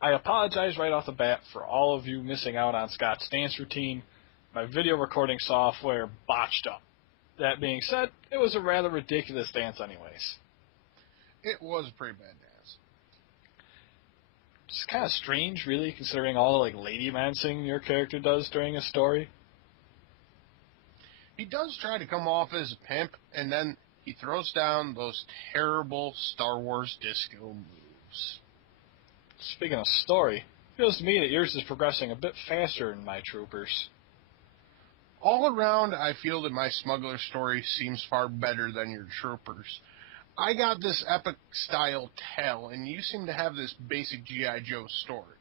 I apologize right off the bat for all of you missing out on Scott's dance routine. My video recording software botched up. That being said, it was a rather ridiculous dance anyways. It was a pretty bad dance. It's kind of strange, really, considering all the lady mancing your character does during a story. He does try to come off as a pimp, and then he throws down those terrible Star Wars disco moves. Speaking of story, it feels to me that yours is progressing a bit faster than my troopers. All around, I feel that my smuggler story seems far better than your troopers. I got this epic-style tale, and you seem to have this basic G.I. Joe story.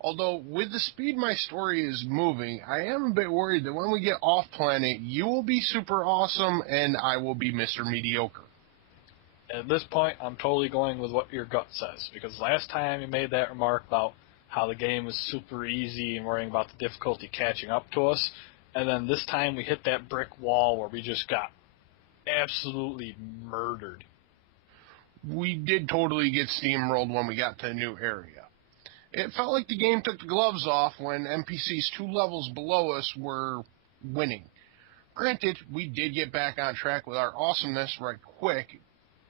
Although, with the speed my story is moving, I am a bit worried that when we get off-planet, you will be super awesome, and I will be Mr. Mediocre. At this point, I'm totally going with what your gut says, because last time you made that remark about how the game was super easy and worrying about the difficulty catching up to us, and then this time we hit that brick wall where we just got absolutely murdered. We did totally get steamrolled when we got to a new area. It felt like the game took the gloves off when NPCs 2 levels below us were winning. Granted, we did get back on track with our awesomeness right quick,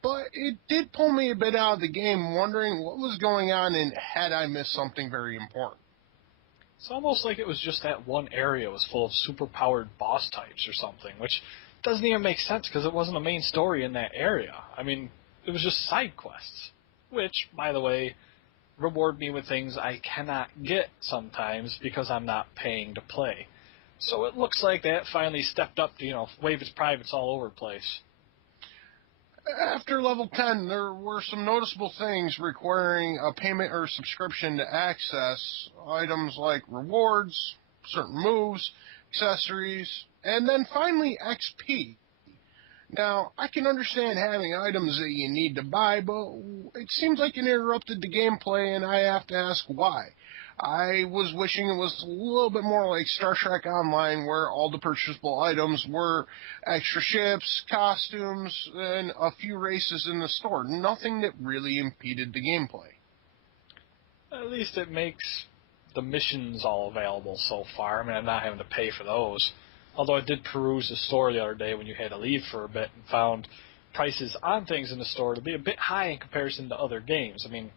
but it did pull me a bit out of the game, wondering what was going on and had I missed something very important. It's almost like it was just that one area was full of super-powered boss types or something, which doesn't even make sense because it wasn't a main story in that area. I mean, it was just side quests, which, by the way, reward me with things I cannot get sometimes because I'm not paying to play. So it looks like that finally stepped up to, wave its privates all over the place. After level 10, there were some noticeable things requiring a payment or subscription to access items like rewards, certain moves, accessories, and then finally XP. Now, I can understand having items that you need to buy, but it seems like it interrupted the gameplay, and I have to ask why. I was wishing it was a little bit more like Star Trek Online, where all the purchasable items were extra ships, costumes, and a few races in the store. Nothing that really impeded the gameplay. At least it makes the missions all available so far. I mean, I'm not having to pay for those. Although I did peruse the store the other day when you had to leave for a bit and found prices on things in the store to be a bit high in comparison to other games. I mean,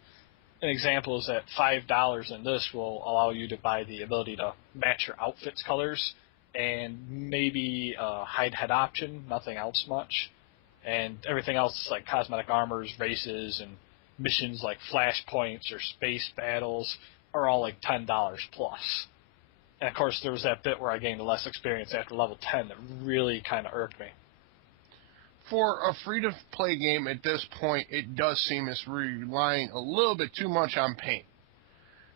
an example is that $5 in this will allow you to buy the ability to match your outfit's colors and maybe a hide head option, nothing else much. And everything else like cosmetic armors, races, and missions like flashpoints or space battles are all like $10 plus. And, of course, there was that bit where I gained less experience after level 10 that really kind of irked me. For a free-to-play game at this point, it does seem it's relying a little bit too much on paint.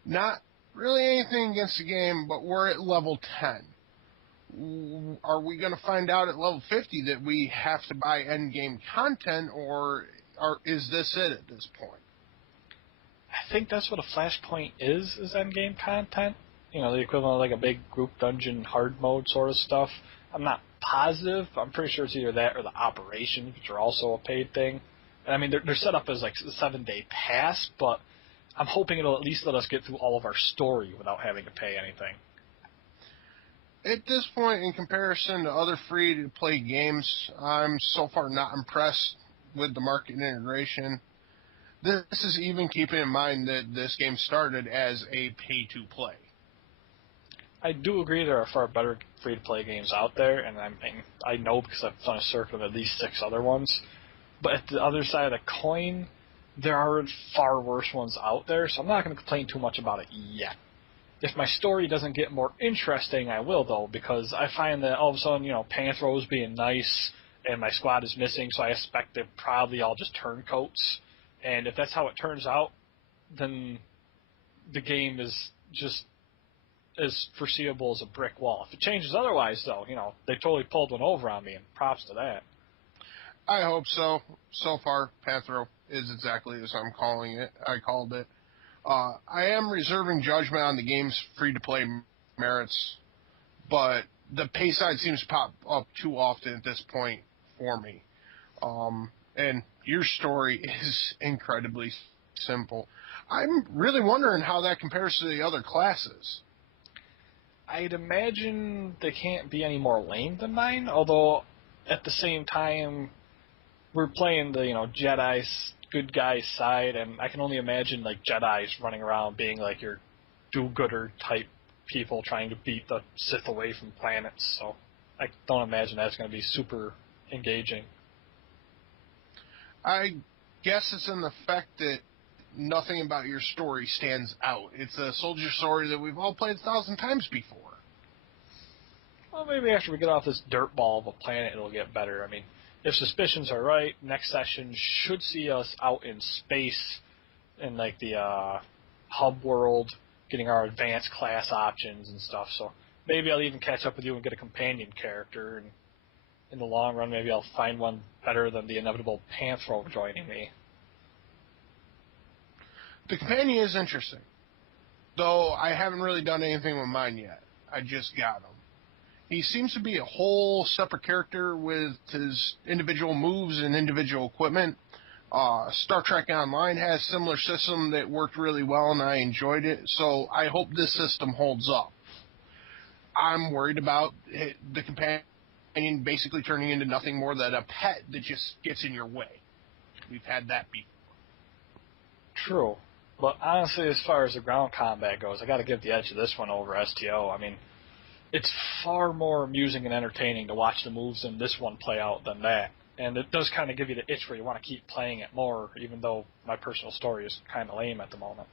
Not really anything against the game, but we're at level 10. Are we going to find out at level 50 that we have to buy endgame content, or is this it at this point? I think that's what a flashpoint is endgame content. The equivalent of like a big group dungeon hard mode sort of stuff. I'm not positive, but I'm pretty sure it's either that or the operations, which are also a paid thing. And I mean, they're set up as like a 7-day pass, but I'm hoping it'll at least let us get through all of our story without having to pay anything. At this point, in comparison to other free-to-play games, I'm so far not impressed with the market integration. This is even keeping in mind that this game started as a pay-to-play. I do agree there are far better free-to-play games out there, and I know because I've done a circuit of at least 6 other ones. But at the other side of the coin, there are far worse ones out there, so I'm not going to complain too much about it yet. If my story doesn't get more interesting, I will, though, because I find that all of a sudden, Panthro's being nice, and my squad is missing, so I expect they're probably all just turncoats. And if that's how it turns out, then the game is just as foreseeable as a brick wall. If it changes otherwise, though, they totally pulled one over on me, and props to that. I hope so. So far, Panthro is exactly as I called it. I am reserving judgment on the game's free-to-play merits, but the pay side seems to pop up too often at this point for me. And your story is incredibly simple. I'm really wondering how that compares to the other classes. I'd imagine they can't be any more lame than mine, although at the same time, we're playing the, Jedi's good guy side, and I can only imagine, like, Jedi's running around being, like, your do-gooder type people trying to beat the Sith away from planets, so I don't imagine that's going to be super engaging. I guess it's in the fact that nothing about your story stands out. It's a soldier story that we've all played 1,000 times before. Well, maybe after we get off this dirt ball of a planet, it'll get better. I mean, if suspicions are right, next session should see us out in space in, like, the hub world, getting our advanced class options and stuff. So maybe I'll even catch up with you and get a companion character. And in the long run, maybe I'll find one better than the inevitable Panthro joining me. The companion is interesting, though I haven't really done anything with mine yet. I just got him. He seems to be a whole separate character with his individual moves and individual equipment. Star Trek Online has a similar system that worked really well, and I enjoyed it, so I hope this system holds up. I'm worried about the companion basically turning into nothing more than a pet that just gets in your way. We've had that before. True. But honestly, as far as the ground combat goes, I got to give the edge to this one over STO. I mean, it's far more amusing and entertaining to watch the moves in this one play out than that. And it does kind of give you the itch where you want to keep playing it more, even though my personal story is kind of lame at the moment.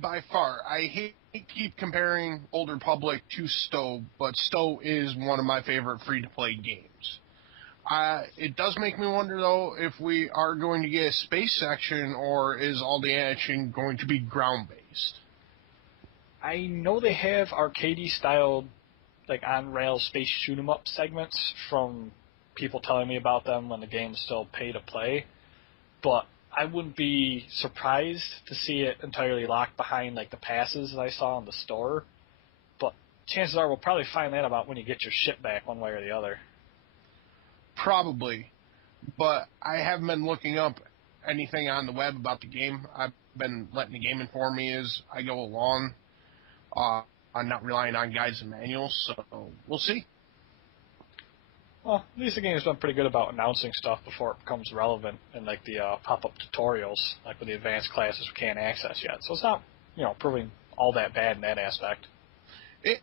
By far, I hate to keep comparing Old Republic to STO, but STO is one of my favorite free-to-play games. It does make me wonder, though, if we are going to get a space section, or is all the action going to be ground-based? I know they have arcade-style, like, on-rail space shoot-'em-up segments from people telling me about them when the game's still pay-to-play, but I wouldn't be surprised to see it entirely locked behind, like, the passes that I saw in the store, but chances are we'll probably find that out when you get your shit back one way or the other. Probably, but I haven't been looking up anything on the web about the game. I've been letting the game inform me as I go along. I'm not relying on guides and manuals, so we'll see. Well, at least the game's been pretty good about announcing stuff before it becomes relevant in, like, the pop-up tutorials, like with the advanced classes we can't access yet. So it's not, proving all that bad in that aspect. It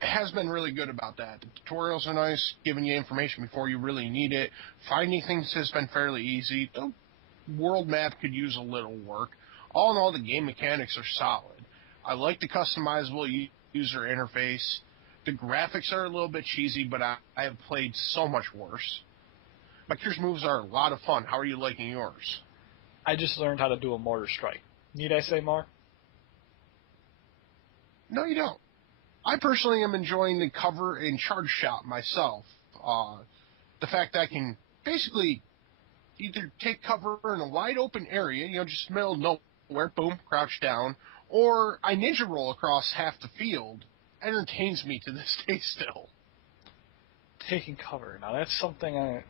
has been really good about that. The tutorials are nice, giving you information before you really need it. Finding things has been fairly easy. The world map could use a little work. All in all, the game mechanics are solid. I like the customizable user interface. The graphics are a little bit cheesy, but I have played so much worse. My character's moves are a lot of fun. How are you liking yours? I just learned how to do a mortar strike. Need I say more? No, you don't. I personally am enjoying the cover and charge shot myself. The fact that I can basically either take cover in a wide open area, just middle of nowhere, boom, crouch down, or I ninja roll across half the field, entertains me to this day still. Taking cover. Now, that's something I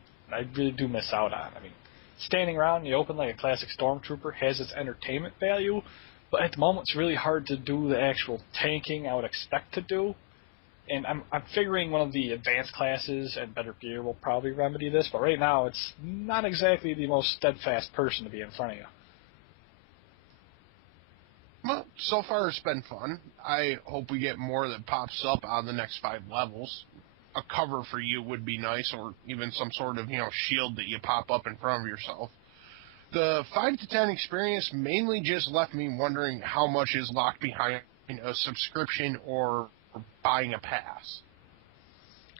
really do miss out on. I mean, standing around in the open like a classic Stormtrooper has its entertainment value, but at the moment it's really hard to do the actual tanking I would expect to do. And I'm figuring one of the advanced classes and better gear will probably remedy this, but right now it's not exactly the most steadfast person to be in front of you. Well, so far it's been fun. I hope we get more that pops up on the next 5 levels. A cover for you would be nice, or even some sort of, shield that you pop up in front of yourself. The 5 to 10 experience mainly just left me wondering how much is locked behind a subscription or buying a pass.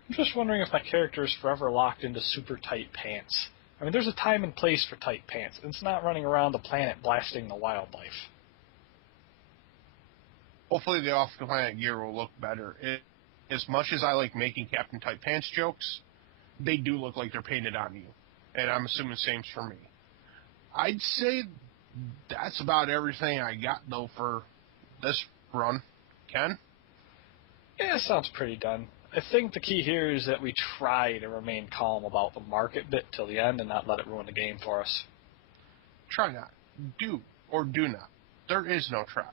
I'm just wondering if my character is forever locked into super tight pants. I mean, there's a time and place for tight pants, and it's not running around the planet blasting the wildlife. Hopefully the off-planet gear will look better. As much as I like making Captain Tight Pants jokes, they do look like they're painted on you. And I'm assuming the same's for me. I'd say that's about everything I got, though, for this run. Ken? Yeah, sounds pretty done. I think the key here is that we try to remain calm about the market bit till the end and not let it ruin the game for us. Try not. Do or do not. There is no try.